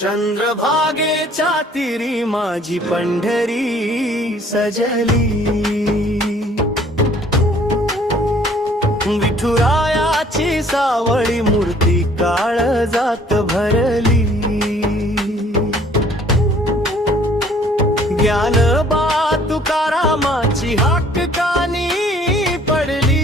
चंद्रभागेच्या तीरी माझी पंढरी सजली, विठुरायाची सावळी मूर्ती काळजात भरली, ज्ञानोबा तुकारामाची हाक कानी पडली,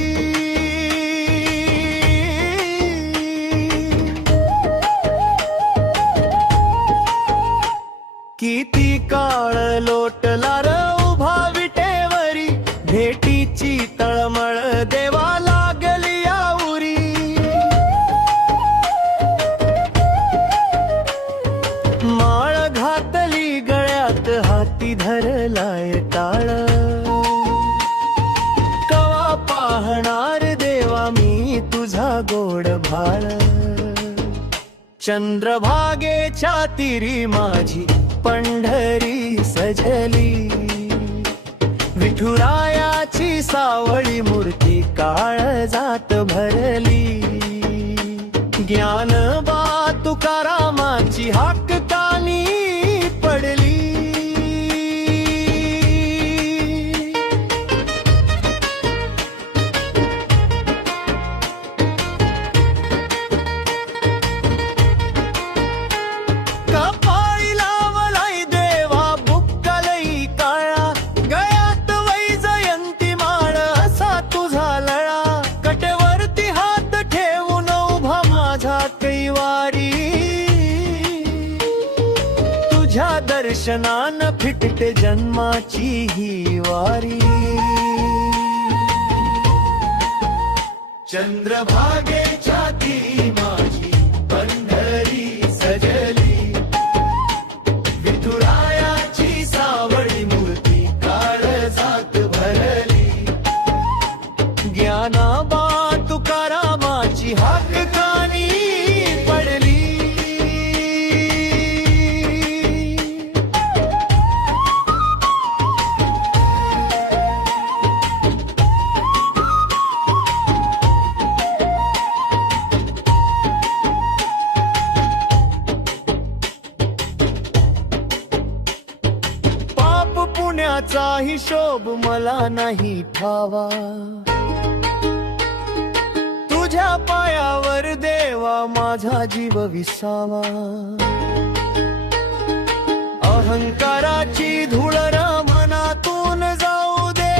किती काळ लोटला र उभा विटेवरी, भेटीची तळमळ देवा लागली याउरी, माळ घातली गळ्यात हाती धरलाय टाळ, कवा पाहणार देवा मी तुझा गोड भाळ, चंद्रभागेच्या तीरी माझी पंढरी सजली, विठुरायाची सावळी मूर्ती काळजात भरली, ज्ञानोबा तुकारामाची हाक कानी पडली, तुझ्या दर्शनान फिटते जन्माची ही वारी, चंद्रभागेच्या तीरी माझी पंढरी सजली, विठुरायाची सावळी मूर्ती काळजात भरली, ज्ञानोबा तुकारामाची हाक कानी पडली, पुण्याचा हिशोब मला नाही ठावा, तुझ्या पायावर देवा माझा जीव विसावा, अहंकाराची धूळ मनातून जाऊ दे,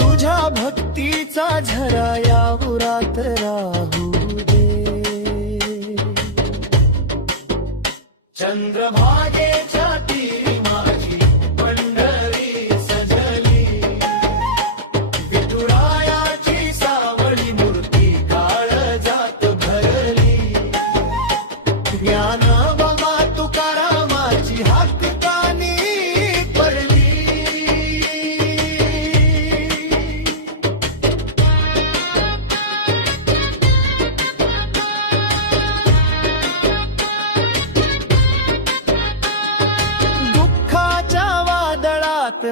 तुझ्या भक्तीचा झरा या उरात राहू दे, चंद्रभागेच्या तीरी माझी पंढरी सजली, विठुरायाची सावळी मूर्ती काळजात भरली, ज्ञानोबा तुकारामाची हाक कानी पडली,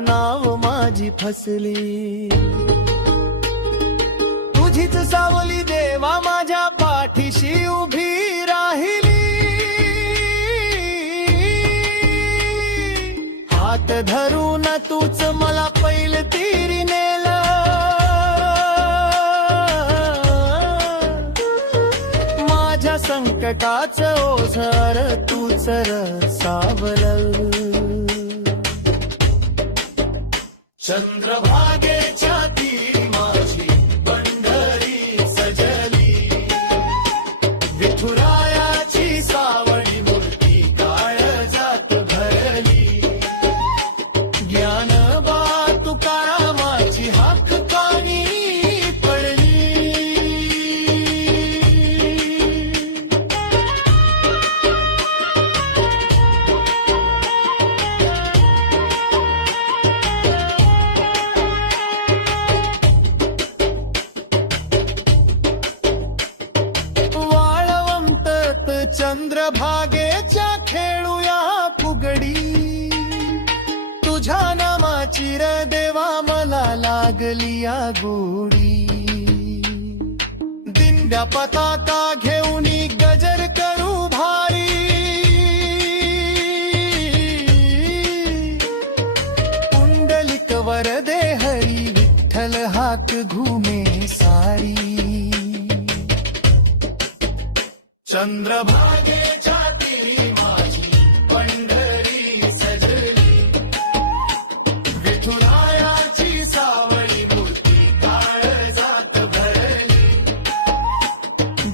नाव माझी फसली, तुझीच सावली देवा माझ्या पाठीशी उभी राहिली, हात धरून तूच मला पैल तीरी नेलं, माझ्या संकटाचं ओझर तूच सावलं, चंद्रभागेच्या तीरी माझी पंढरी सजली, विठुरायाची सावळी मूर्ती काळजात भरली, ज्ञानोबा तुकारामाची हाक कानी पडली, चंद्रभागेच्या खेळूया फुगडी, तुझ्या नामाची र देवा मला लागली या गोडी, झेंड्या पताका घेऊन गजर करू भारी, पुंडलिक वरदे हरी विठ्ठल हाक घुमे सारी, चंद्रभागेच्या तीरी माझी पंढरी सजली, विठुरायाची सावळी मूर्ती काळजात भरली,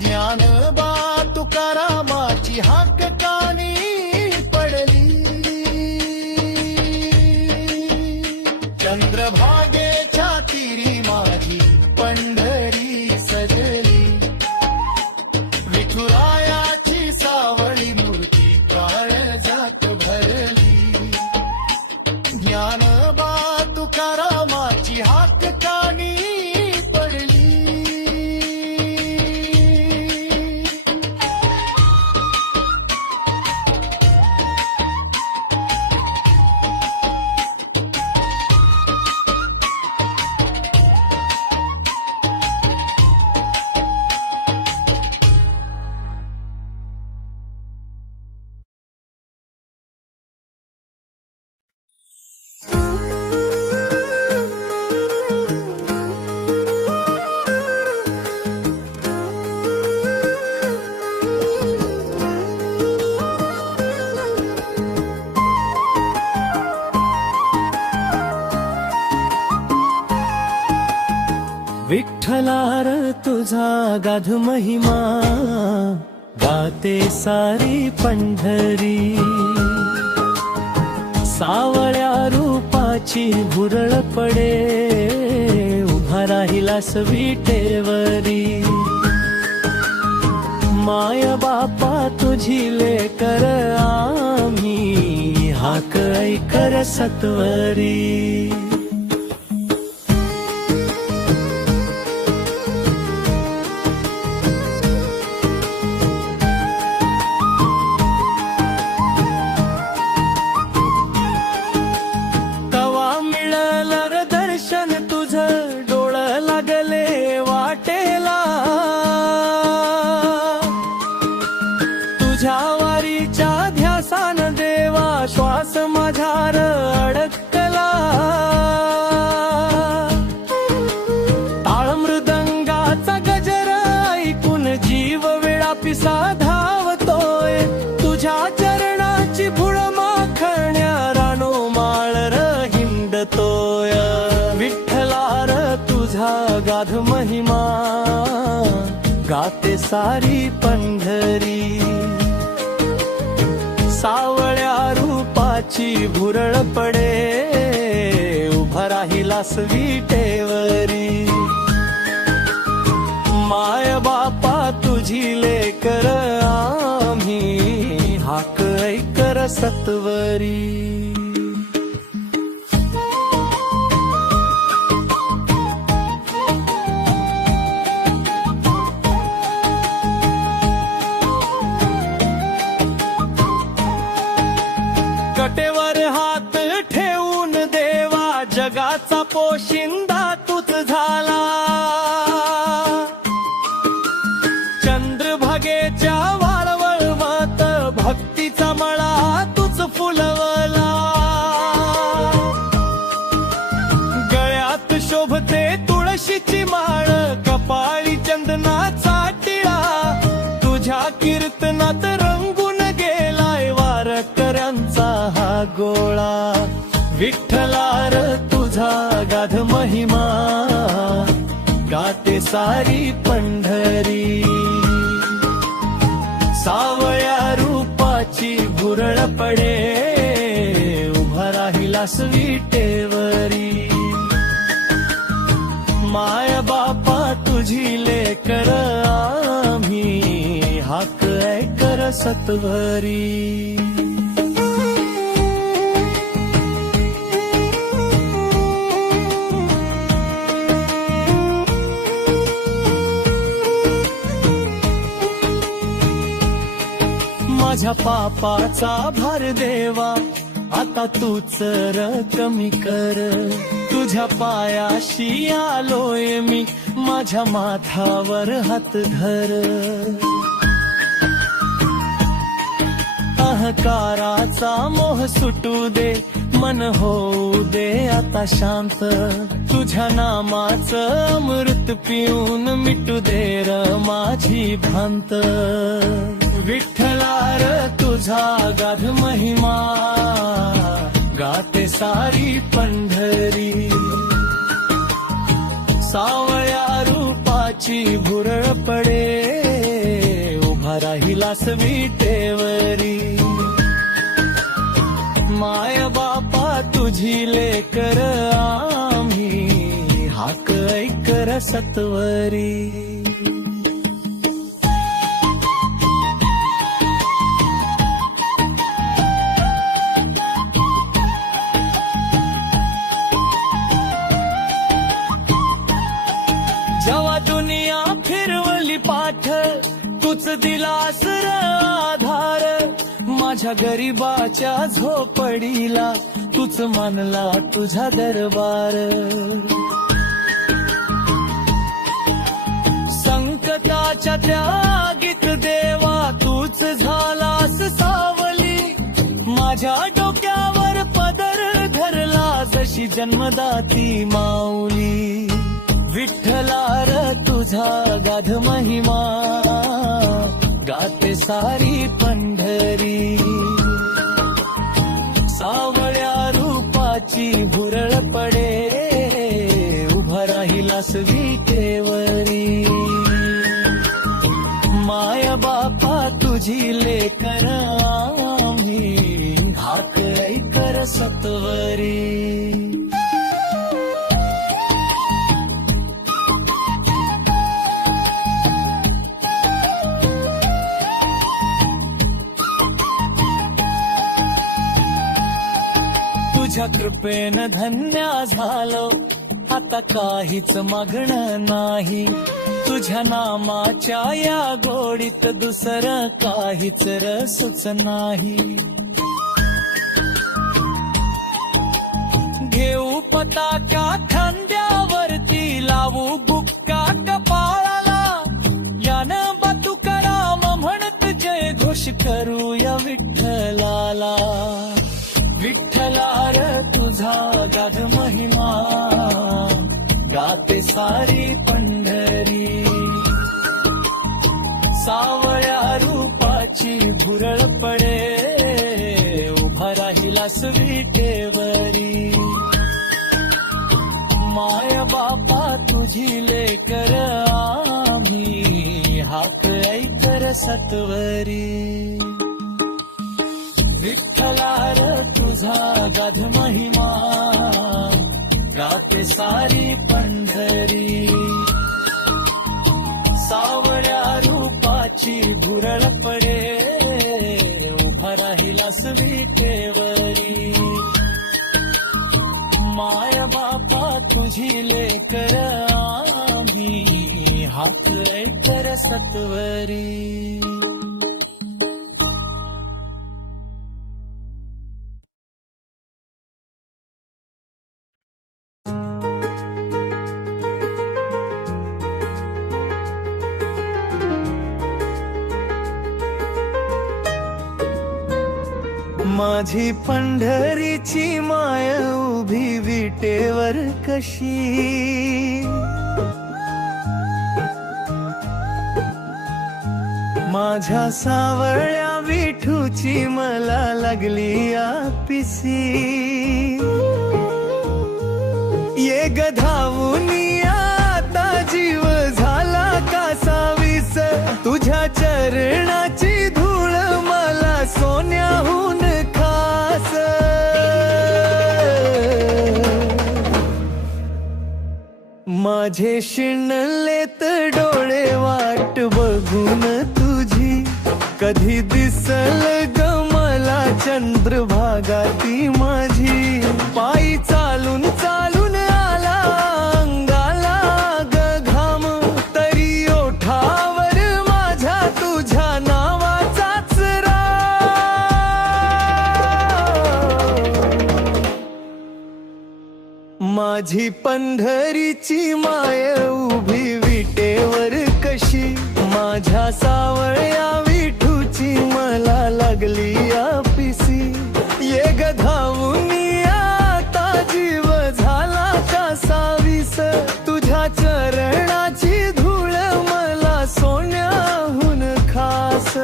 ज्ञानोबा तुकारामाची हाक कानी पडली, चंद्रभागेच्या तीरी माझी पंढरी सजली, विठुरायाची सावळी मूर्ती काळजात भरली, ज्ञानोबा तुकारामाची हाक कानी पडली. विठ्ठलार तुझा गाध महिमा गाते सारी पंढरी, सावळ्या रूपाची भुरळ पडे उभा राहिलास विटेवरी, माय बापा तुझी लेकर आम्ही हाक ऐकर सत्वरी, वारीच्या ध्यासान देवा श्वास माझ्यावर अडकला, ताळ मृदंगाचा गजर ऐकून जीव वेळा पिसा धावतोय, तुझ्या चरणाची फुळ माखण्या रानो माळर हिंडतोय, विठ्ठलार तुझा गाध महिमा गाते सारी पंढरी, सावळ्या रूपाची भुरळ पडे उभा राहिलास विटेवरी, माय बापा तुझी लेकर आम्ही हाक ऐकर सत्वरी, कटेवर हात ठेवून देवा जगाचा पोशिंदा तूच झाला, चंद्रभागेच्या वाळवळात भक्तीचा मळा तूच फुलवला, गळ्यात शोभते तुळशीची माळ कपाळी चंदनाचा टिळा, तुझ्या कीर्तनात रंगून गेलाय वारकऱ्यांचा हा गोळा, विठ्ठलार तुझा गाध महिमा गाते सारी पंढरी, सावळ्या रूपाची भुरळ पडे उभा राहिलास विटेवरी, माय बापा तुझी लेकर आम्ही हाक ऐकर सत्वरी, माझ्या पापाचा भार देवा आता तूच कमी कर, तुझ्या पायाशी आलोय मी माझ्या माथावर हात धर. अहंकाराचा मोह सुटू दे, मन होऊ दे आता शांत. तुझ्या नामाचं अमृत पिऊन मिटू दे र माझी भांत. विठ्ठलार तुझा गाढ महिमा, गाते सारी पंढरी. सावळ्या रूपाची भुरळ पडे, उभा राहिलास विटेवरी. माय बापा तुझी लेकर आम्ही, हाक ऐकर सत्वरी. जेव्हा दुनिया फिरवली पाठ, तूच दिलास र आधार. माझ्या गरीबाच्या झोपडीला तूच मानला तुझा दरबार. संकटाच्या त्यागीत देवा तूच झालास सावली. माझ्या डोक्यावर पदर धरला जशी जन्मदाती माऊली. विठ्ठलार तुझा गाढ महिमा, गाते सारी पंढरी. सावळ्या रूपाची भुरळ पडे, उभा राहिलास विटेवरी. माय बापा तुझी लेकर आम्ही, हाक ऐकर सत्वरी. तुझ्या कृपेनं धन्य झालो, आता काहीच मागणं नाही. तुझ्या नामाच्या या गोडीत दुसरं काहीच रसच नाही. घेऊ पताका खांद्यावरती, लावू बुक्का कपाळाला. यानं बतुकाराम म्हणत जय घोष करूया विठ्ठलाला. विठ्ठलार तुझा गाढ महिमा, गाते सारी पंढरी. सावळ्या रूपाची भुरळ पडे, उभा राहिलास विटेवरी. माय बापा तुझी लेकर आम्ही, हाक ऐकर सत्वरी. विठ्ठलार तुझा गाढ महिमा, गाते सारी पंढरी. सावळ्या रूपाची भुरळ पडे, उभा राहिलास विटेवरी. माय बापा तुझी लेकर आम्ही, हाक ऐकर सत्वरी. माझी पंढरीची माय उभी विटेवर कशी. माझ्या सावळ्या विठूची मला लागली आपिसी. ये गधावूनी आता जीव झाला कासावीस. तुझ्या चरणाची धूळ मला सोन्याहून खास. माझे शिणलेत डोळे वाट बघून तुझी. कधी दिसल ग मला चंद्रभागा ती माझी. पायी चालून चालून आला अंगाला ग घाम. तरी ओठावर माझ्या तुझ्या नावाचाच राम. माझी पंढरीची माय उभी विटेवर कशी, माझ्या सावळ्या विठूची मला लागली पिसी. ये ग धावून आता जीव झाला कसा विस, तुझ्या चरणाची धूळ मला सोन्याहून खास.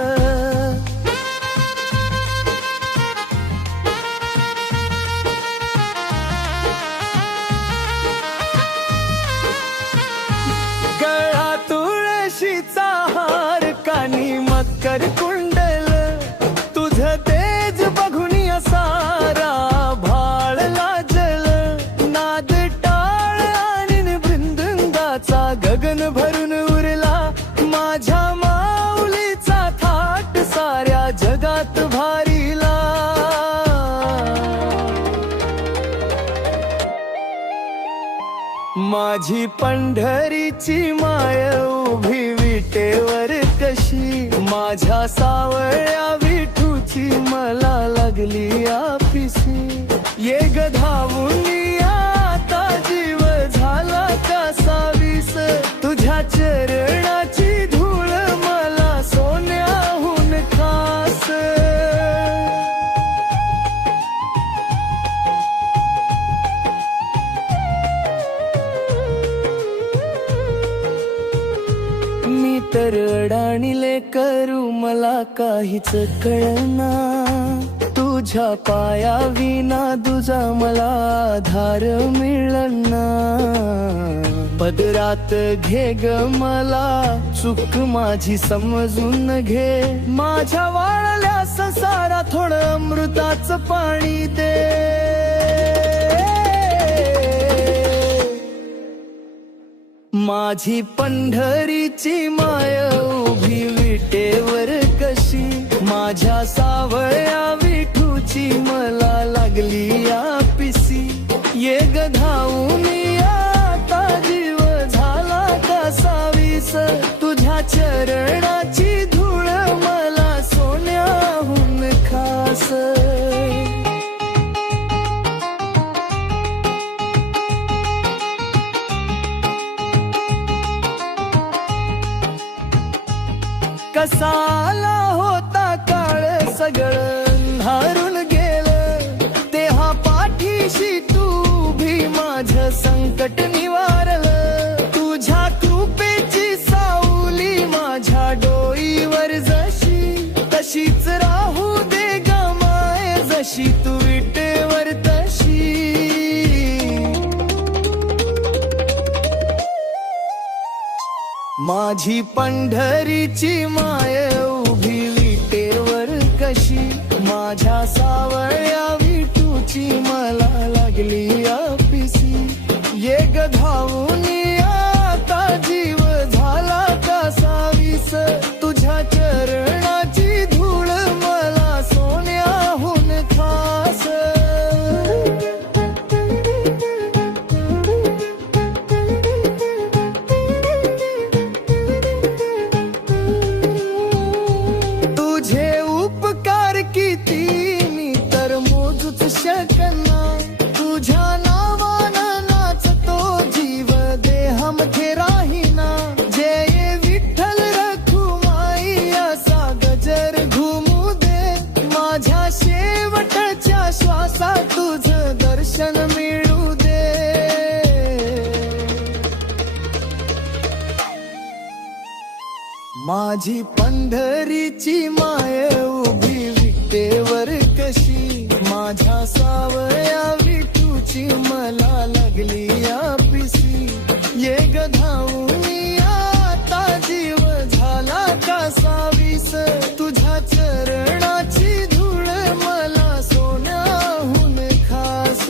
गळा तुळशीचा हार, कानी मकर कुंडल, तुझं तेज बघून सारा भाळला जल. नाद टाळ आणि मृदुंगाचा गगन भरून उरला, माझ्या माऊलीचा थाट साऱ्या जगात भारीला. माझी पंढरीची माय उभी विटेवर कशी, माझ्या सावळ्या विठूची मला लागली पिसी. ये ग धावून आता जीव झाला कसा विस, तुझ्या चरणाची धूळ मला सोन्याहून खास. मी तर अडाणीले करू मला काहीच कळना, तुझ्या पाया विना तुझा मला आधार मिळना. पदरात घे ग मला चूक माझी समजून घे, माझ्या वाळल्या संसारा थोडं अमृताचं पाणी दे. माझी पंढरीची माय उभी विटेवर कशी, माझ्या सावळ्या विठूची मला लागली पिसी. ये ग धावून आता जीव झाला कसा विस, तुझ्या चरणाची धूळ मला सोन्याहून खास. कसाला होता काळ सगळं हारून गेलं, तेव्हा पाठीशी तू भी माझं संकट निवारलं. तुझ्या कृपेची सावली माझ्या डोईवर जशी, तशीच राहू दे ग माय जशी तू विटेवर तशी. माझी पंढरीची माय उभी विटेवर कशी, माझ्या सावळ्या विठूची मला लागली पिसी. ये ग धावून आता जीव झाला कसा विस, तुझ्या चरणाची धूळ मला सोन्याहून खास. शकना तुझ्या नावानं नाचतो जीव देहामध्ये राहीना. जय विठ्ठल रखुमाई असा गजर घुमू दे, माझ्या शेवटच्या श्वासात तुझं दर्शन मिळू दे. माझी पंढरीची माय उभी विटेवर कशी, माझ्या सावळ्या विठूची मला लागली पिसी. ये ग धावून आता जीव झाला कसा विस, तुझ्या चरणाची धूळ मला सोन्याहून खास.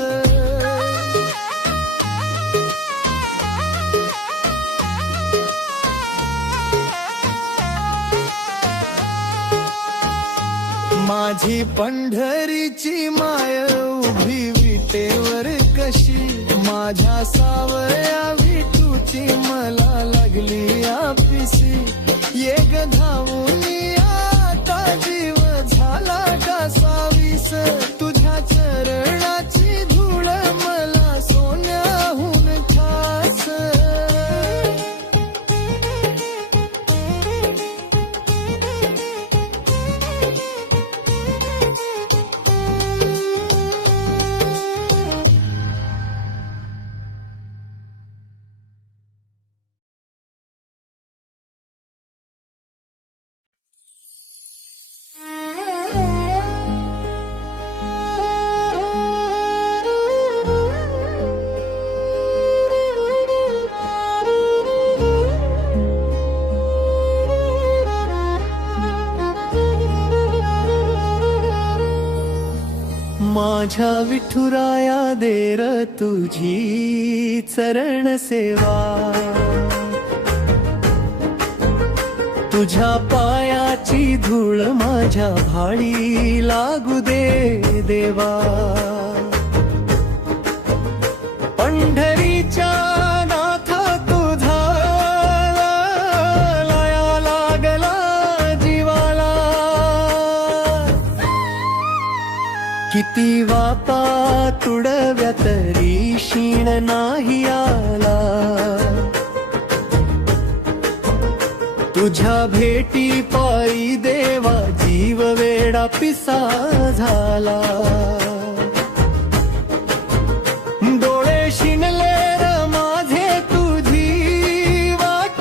माझी पंढरीची माय उभी विटेवर कशी, माझ्या सावळ्या विठूची मला लागली पिसी. ये ग धावून आता जीव झाला कसा विस, तुझ्या चरणाची धूळ मला सोन्या विठुराया देर तुझी चरण सेवा, तुझ्या पायाची धूळ माझ्या भाळी लागू दे देवा. पंढरीच्या नाथा तुझा लया लागला जीवाला, किती वापा तुडव्या तरी शीण नाही आला. तुझ्या भेटी पायी देवा जीव वेडा पिसा झाला. डोळे शिनले र माझे तुझी वाट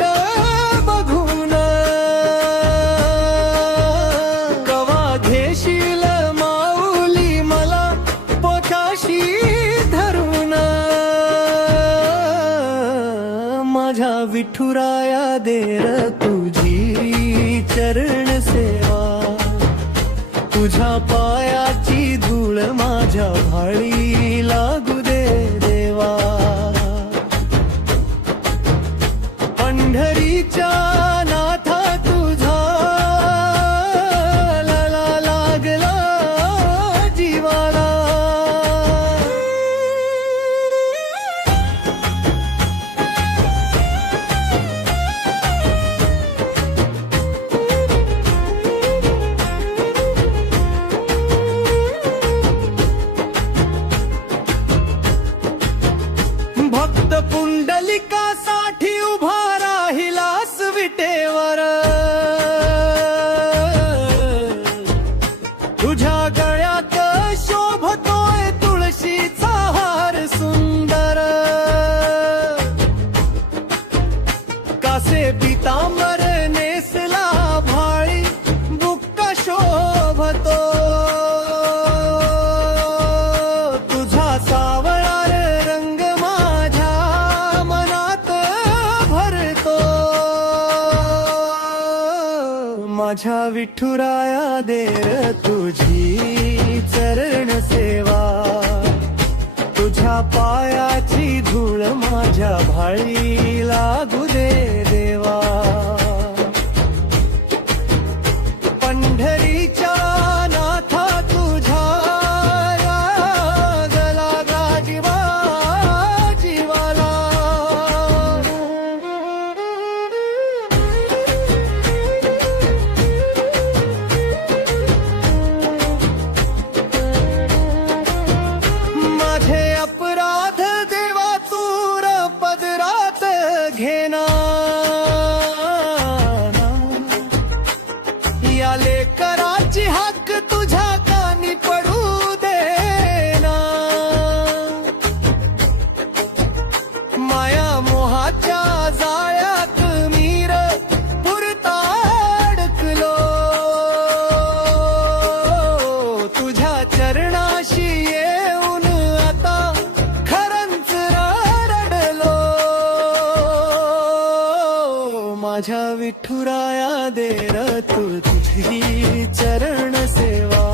बघून, कवा घेशील माऊली मला पोटाशी धरून. माझ्या विठुराया देर तुझी चरण सेवा, तुझ्या पायाची धूळ माझ्या भाळी लागू दे देवा. पंढरीच्या नाथा तुझा लला लागला जीवाला. भक्त पुंडलिकासाठी उभा राहिलास विटेवर, तुझ्या गळ्यात शोभतोय तुळशीचा हार सुंदर. कासे पितांबर नेसला भाळी बुक्का शोभतो. तुझा सावळा रंग माझ्या मनात भरतो. माझ्या विठुराया देर तुझी चरण सेवा, तुझ्या पायाची धूळ माझ्या भाळी लागू दे देवा. पंढरीच्या नाथा तुझ्या लागला जीवा जीवाला. माझे अपराध देवा तूर पदरात घेना, या लेकराची हाक तुझ्या कानी पडू देना. माया मोहाच्या जाळ्यात मीर पुरता अडकलो. तुझ्या चरणाशी येऊन आता खरंच रडलो. माझ्या विठुराया देर तुझी चरण सेवा,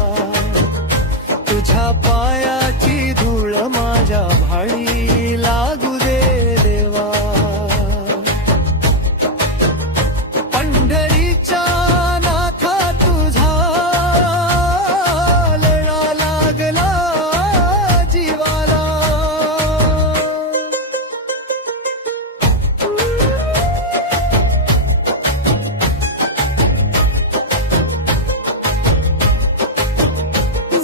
तुझ्या पायाची धूळ माझ्या भाळी लागू दे देवा. पंढरीच्या नाथा तुझा लळा लागला जीवाला.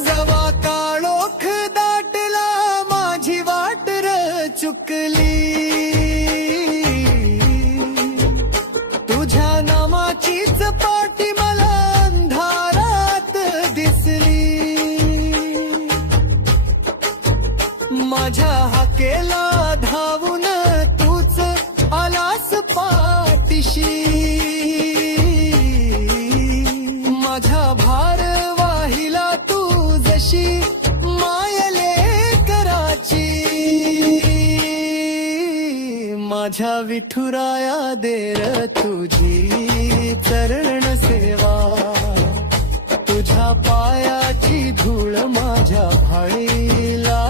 जवा काळोख दाटला माझी वाट र चुकली, तुझ्या नामाचीच पाठी मला अंधारात दिसली. माझ्या हाकेला धावून तूच आलास पाठीशी. माझ्या भार वाहिला तू जशी मायले कराची. माझ्या विठुराया देर तुझी चरण सेवा, तुझ्या पायाची धूळ माझ्या भाळीला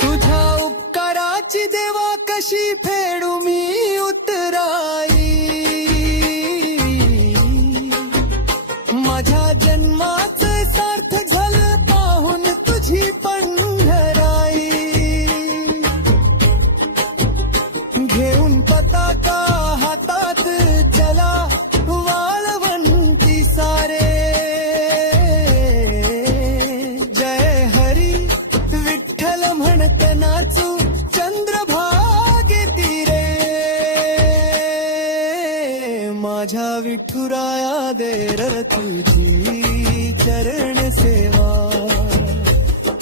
तुझ्या उपकाराची देवा कशी फेडू मी उतराई, माझ्या जन्माचं सार्थक झालं पाहून तुझी पंढराई, घेऊन पताका हातात चला वाळवंती सारे, जय हरी विठ्ठल म्हणत नाचू चंद्रभागे तीरे, माझ्या विठुराया देर तुझी चरण सेवा,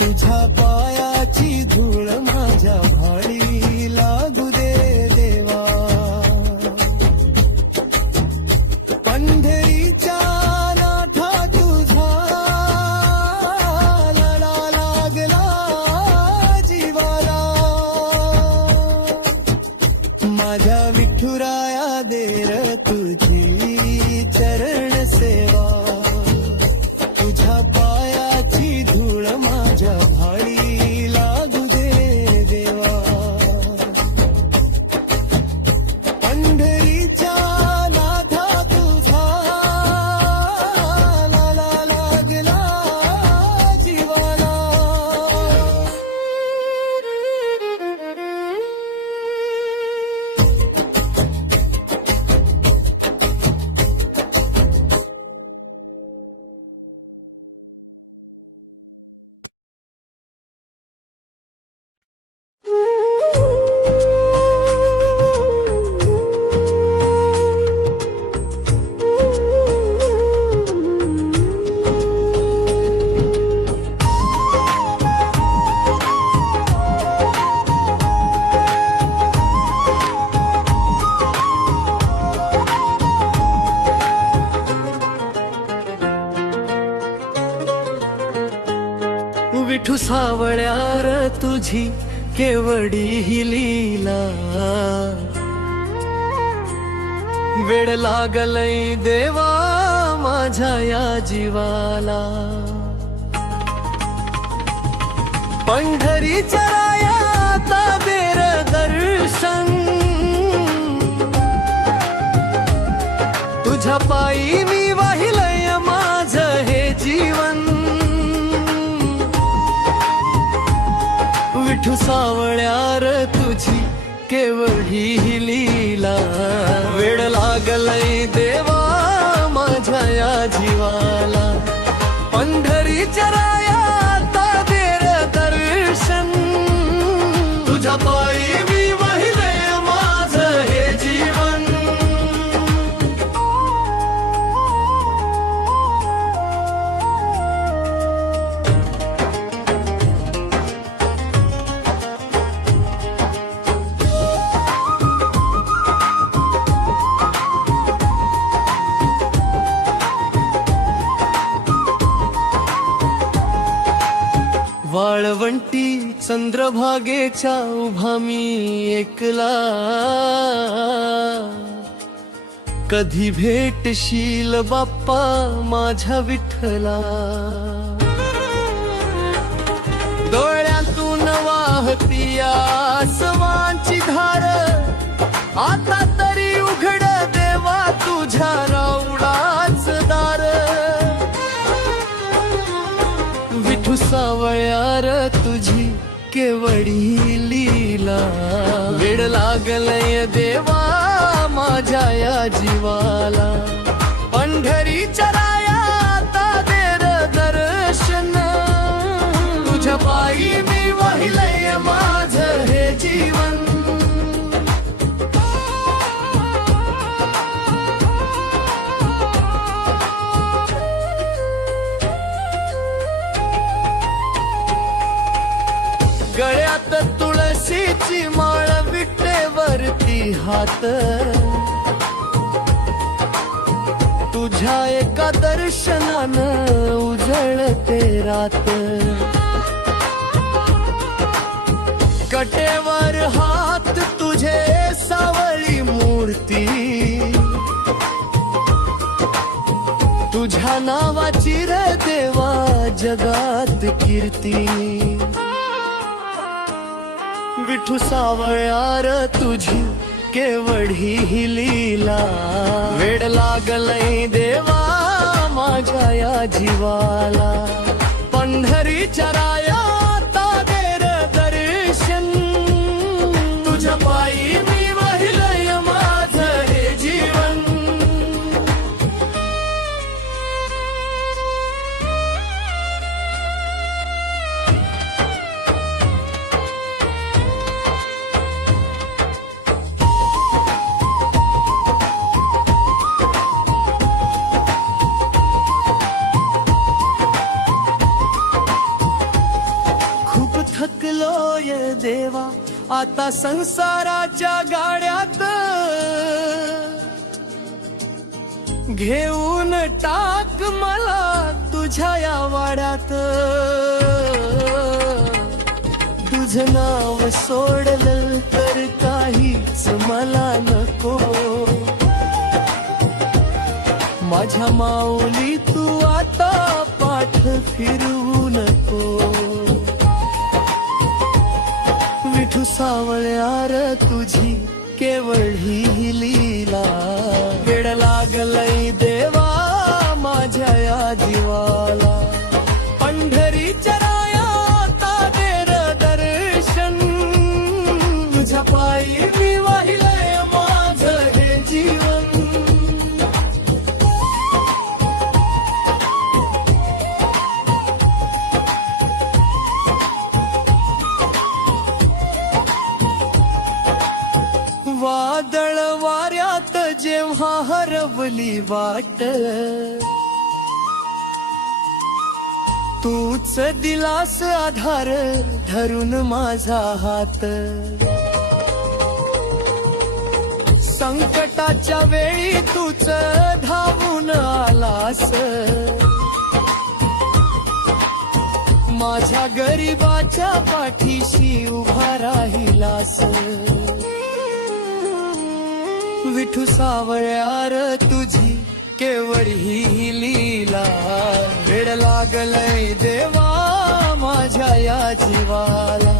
तुझ्या पायाची धूळ माझ्या भाळी लागू दे देवा, पंढरीच्या नाथा तुझा लळा लागला जीवाला, माझ्या विठुराया देर तुझी चरण सेवा, तुझ्या पायाची धूळ माझ्या भाळी लागू दे देवा, पंढरीच्या नाथा तुझा लळा लागला जीवाला. विठू सावळ्यार तुझी केवडी ही लीला, वेड लागलय देवा माझ्या या जीवाला, पंढरीच्या रायाता देर दर्शन, तुझ्या पायी मी वाहिलय माझं हे जीवन, विठू सावळ्यार तुझी केवढी ही लीला, वेड लागलय देवा माझ्या या जीवाला, पंढरीच्या रायाता देर दर्शन, तुझ्या पायी मी वाहिलय माझं हे जीवन, वाळवंटी चंद्रभागेच्या उभा मी एकला, कधी भेटशील बाप्पा माझ्या विठ्ठला, डोळ्यातून वाहती आसवांची धार, आता तरी उघड देवा तुझ्या राऊळाच दार, विठू सावळ्यार तुझी केवडी लीला, वेड लागलय देवा माझ्या या जीवाला, पंढरीच्या रायाता देर दर्शन, तुझ्या पायी मी वाहिलय माझं हे जीवन, गळ्यात तुळशीची माळ विटेवरती हात, तुझ्या एका दर्शनानं उजळते रात, कटेवर हात तुझे सावळी मूर्ती, तुझ्या नावाची रे देवा जगात कीर्ती विठू सावळ्यार तुझी केवढी ही लीला वेड लागलंय देवा माझ्या या जीवाला पंढरीच्या राया तादेर दर्शन तुझ्या पायी मी वाहिलंय माझं हे जीवन थकलोय देवा आता संसाराच्या गाड्यात घेऊन टाक मला तुझ्या या वाड्यात तुझं नाव सोडलं तर काहीच मला नको माझ्या माऊली तू आता पाठ फिरवू नको विठू सावळ्यार तुझी केवढी ही लीला वेड लागलंय देवा माझ्या या जीवाला पंढरीच्या राया तादेर दर्शन तुझ्या पायी मी वाहिलंय माझं हे जीवन वादळ वाऱ्यात जेव्हा हरवली वाट तूच दिलास आधार धरून माझा हात संकटाच्या वेळी तूच धावून आलास माझ्या गरीबाच्या पाठीशी उभा राहिलास विठू सावळ्यार तुझी केवढी ही लीला वेड लागलंय देवा माझ्या या जीवाला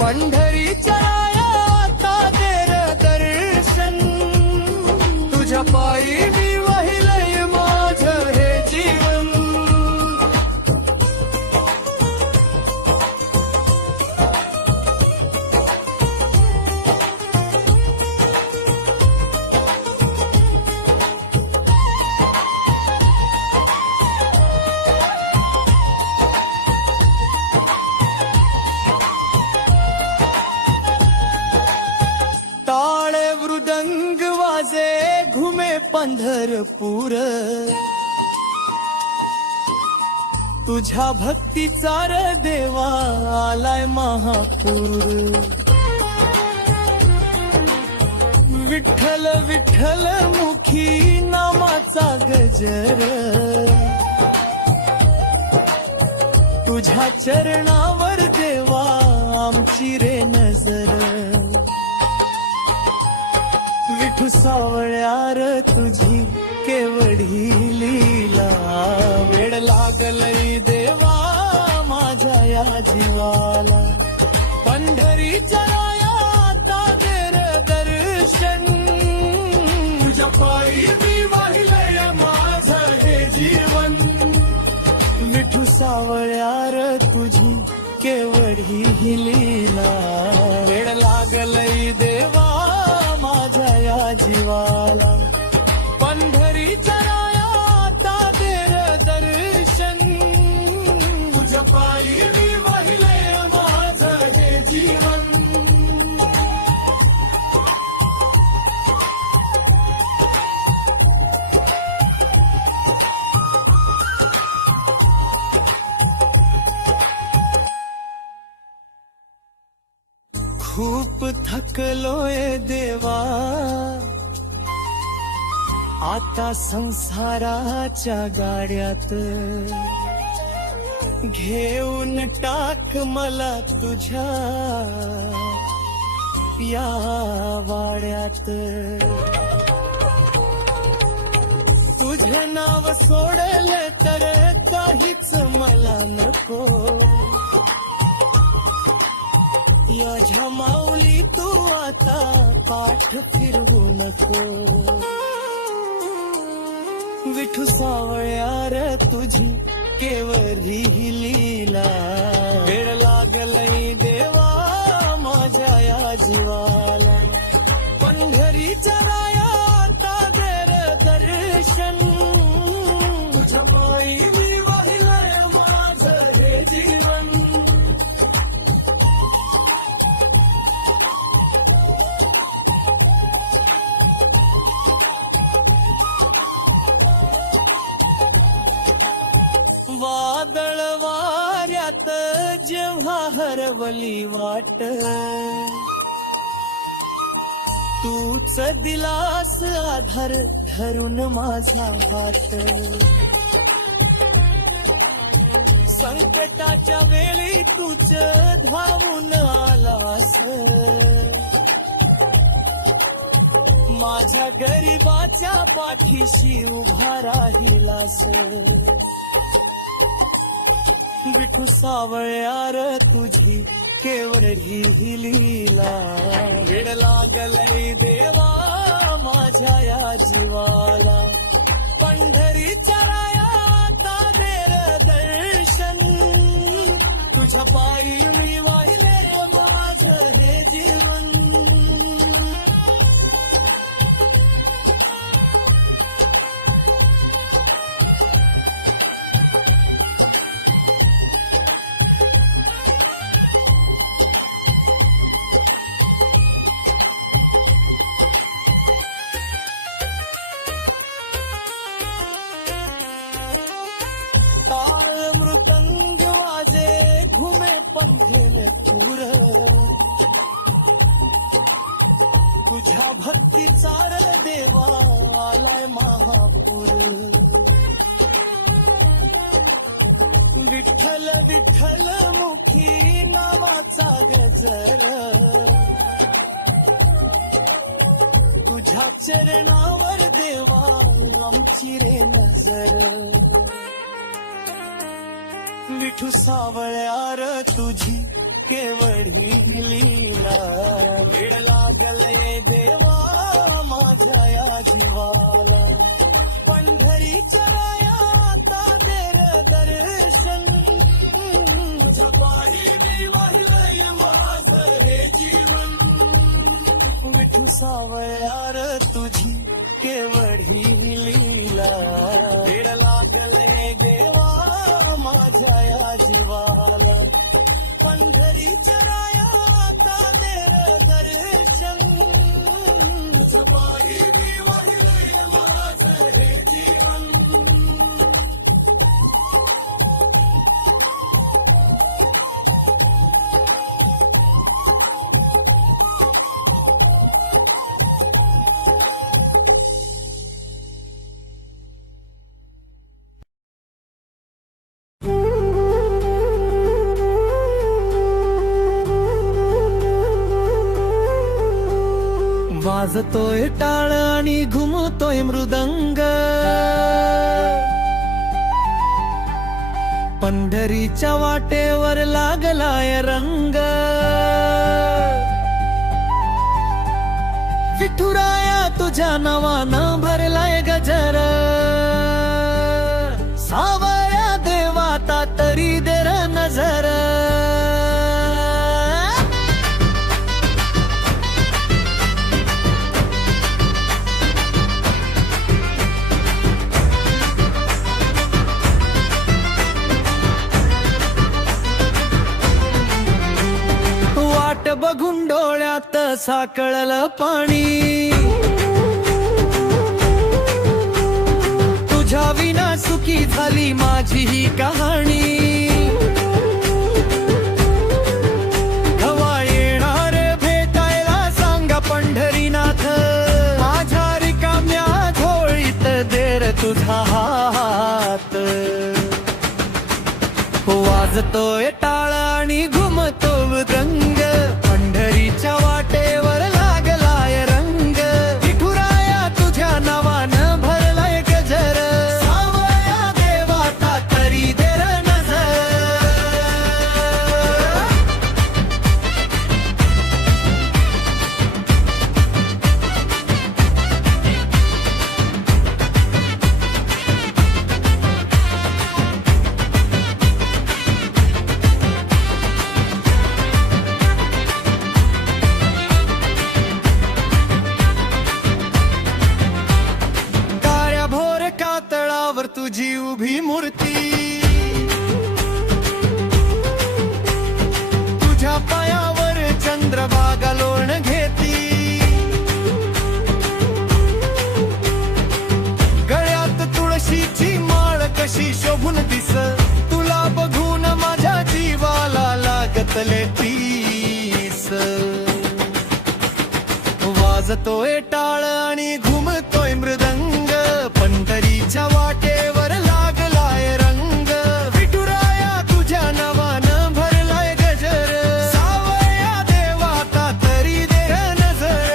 पंढरीच्या राया तादेर दर्शन तुझ्या पायी मी वाहिलंय माझं हे जीवन मृदंग वाजे घुमे पंढरपूर तुझ्या भक्तीचा र देवा आलाय महापूर विठ्ठल विठ्ठल मुखी नामाचा गजर तुझ्या चरणावर देवा आमची रे नजर विठू सावळ्यार तुझी केवढी लीला वेड लागलंय देवा माझ्या या जीवाला पंढरीच्या राया तादेर दर्शन तुझ्या पायी मी वाहिलंय माझं हे जीवन विठू सावळ्यार तुझी केवढी ही लीला वेड लागलंय देवा माझ्या या जीवाला पंढरीच्या राया तादेर दर्शन तुझ्या पायी मी वाहिलंय माझं हे जीवन खूप थकलोय देवा आता संसाराच्या गाड्यात घेऊन टाक मला तुझ्या या वाड्यात तुझं नाव सोडलं तर काहीच मला नको. माझ्या माऊली तू आता पाठ फिरवू नको. विठू सावळ्यार तुझी केवरी ही लीला, वेळ लागलई देवा माझ्या या जीवाला. पंढरीच्या राया आता देर दर्शन, तुझ्या पायी मी वाहिलंय माझं हे जीवन. वादळ वाऱ्यात जेव्हा हरवली वाट, तूच दिलास आधार धरून माझा हात. संकटाच्या वेळी तूच धावून आलास, माझ्या गरीबाच्या पाठीशी उभा राहिलास. विठू सावळ्यार तुझी केवढी ही लीला, वेळ लागलई देवा माझ्या या जीवाला. पंढरीच्या राया आता देर दर्शन, तुझ्या पायी मी वाहिले माझं हे जीवन. मृतंग वाजे घुमे पंखेन पूर, तुझ्या भक्तीचा रे देवा आलाय महापूर. विठ्ठल विठ्ठल मुखी नावाचा गजर, तुझ्या चरणावर देवा आमची रे नजर. विठू सावळ्यार तुझी केवढी लीला, वेळ लागलय देवा माझ्या या जीवाला. पंढरीच्या राया आता देर दर्शन, तुझ्या पायी मी वाहिलंय माझं हे जीवन. विठू सावळ्यार तुझी केवढी लीला, वेळ लागलय देवा माझ्या या जीवाला. पंढरीच्या राया आता देर दर्शन, तुझ्या पायी मी वाहिलंय माझं हे जीवन. वाजतोय टाळ आणि घुमतोय मृदंग, पंढरीच्या वाटेवर लागलाय रंग. विठुराया तुझ्या नावानं भरलाय गजर, सावळ्या देवाता तरी देर नजर. बघून डोळ्यात साकळलं पाणी, तुझ्या विना सुखी झाली माझी ही कहाणी. हवा येणार भेटायला सांगा पंढरीनाथ, माझ्या रिकाम्या झोळीत देर तुझा हात. वाजतोय टाळ आणि घुमतो मृदंग, पंढरीच्या वाटेवर लागलाय रंग. विठुराया तुझ्या नावानं भरलाय गजर, उभी मूर्ती, तुझ्या पायावर चंद्रभागा लोण घेती, गळ्यात तुळशीची माळ कशी शोभून दिस, तुला बघून माझ्या जीवाला लागतले तीस. वाजतोय टाळ आणि घुमतोय मृदंग, पंढरीच्या वाटेवर लागलाय रंग, विठुराया तुझ्या नवानं भरलाय गजर, सावया देवाता तरी दे नजर.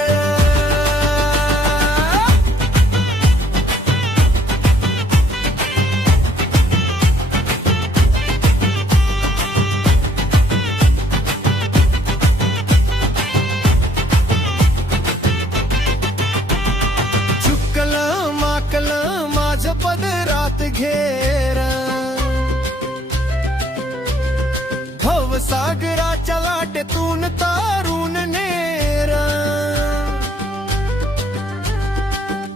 माझं पदरात घेर, भव सागराच्या लाटेतून तारून नेर,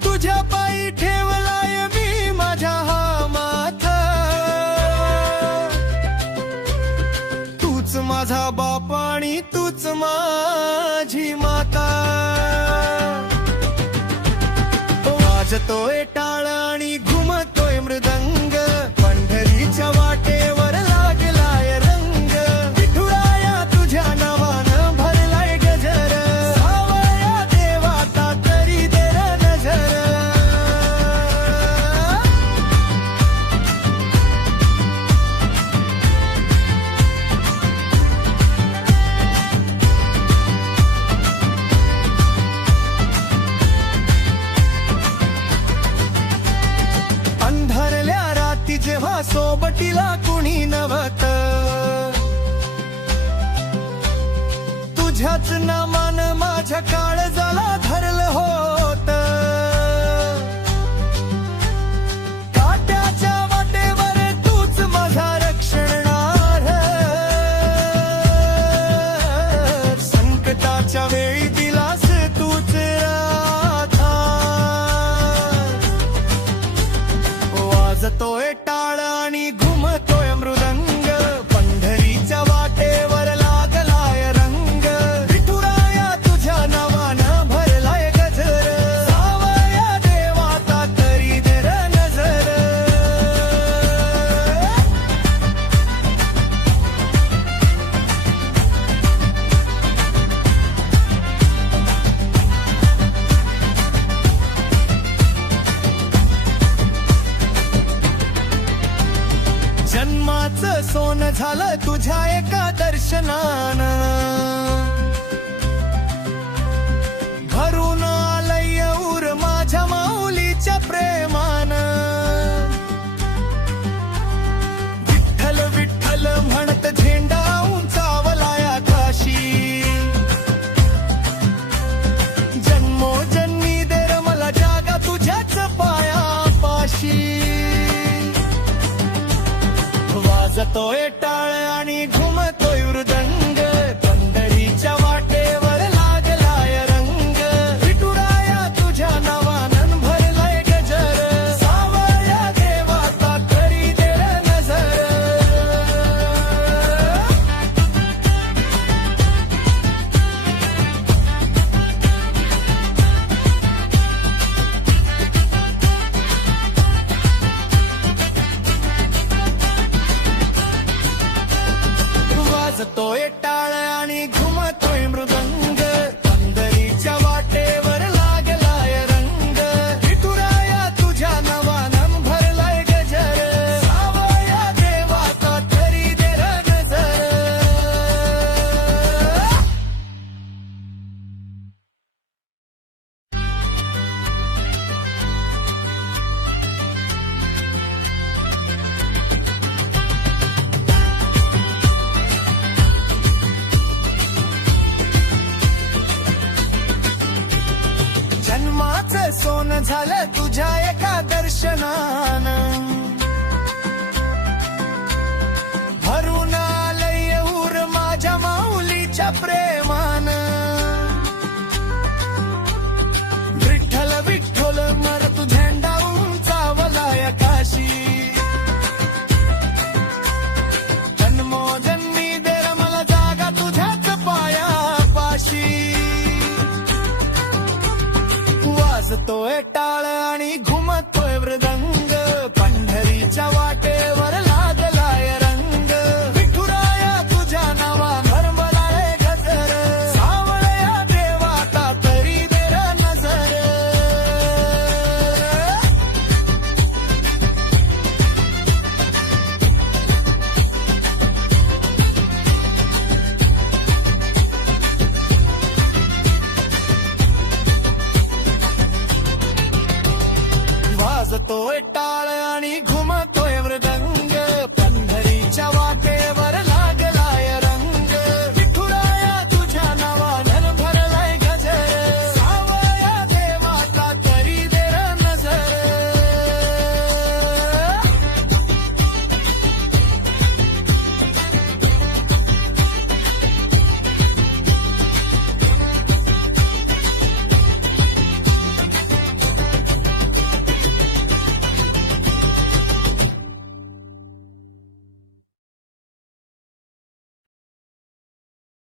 तुझ्या पायी ठेवलाय मी माझ्या हा माथा, तूच माझा बाप आणि तूच माझी माता. वाजतोय टाळ आणि घुमतोय मृदंग, पंढरीच्या वाटेवर लागलाय रंग, विठुराया तुझ्या नावानं भरलाय गजर, सावया देवाता तरी दे नजर. अंधारल्या राती जेव्हा सोबतीला कुणी नव्हत, तुझ्याच नामानं माझ्या काळजाला धरलं होत, काट्याच्या वाटेवर तूच माझा रक्षणार्ह, संकटाच्या वेळी दिलास तूच वाजतोय टाळ आणि घुमतोय मृदंग, पंढरीच्या वाटेवर लागलाय रंग, विठुराया तुझ्या नावानं भरलाय गजर, सावया देवाता तरी दे नजर. जन्माचं सोनं झालं तुझ्या एका दर्शनानं, भरून आलंय उर माझ्या माऊलीच्या प्रेमानं, विठ्ठल विठ्ठल म्हणत झेंडा उंचावलाय आकाशी, जन्मोजन्मी दे र मला जागा तुझ्याच पायापाशी. वाजतोय टाळ आणि घुमतोय मृदंग, पंढरीच्या वाटेवर लागलाय रंग, विठुराया तुझ्या नावानं भरलाय गजर, सावया देवाता तरी दे नजर. वाजतोय टाळ आणि घुमतोय मृदंग, पंढरीच्या वाटेवर लागलाय रंग, विठुराया तुझ्या नावानं भरलाय गजर, सावया देवाता तरी दे नजर. जन्माचं सोनं झालं तुझ्या एका दर्शनानं, भरून आलंय उर माझ्या माऊलीच्या प्रेमानं, विठ्ठल विठ्ठल मरत झेंडा उंचावलाय आकाशी, वाजतोय टाळ आणि घुमतोय मृदंग पंढरीच्या वाटेवर लागलाय रंग विठुराया तुझ्या नावा भरमलाय गजर सावळया देवाता तरी देर नजर वाजतोय टाळ आणि घुम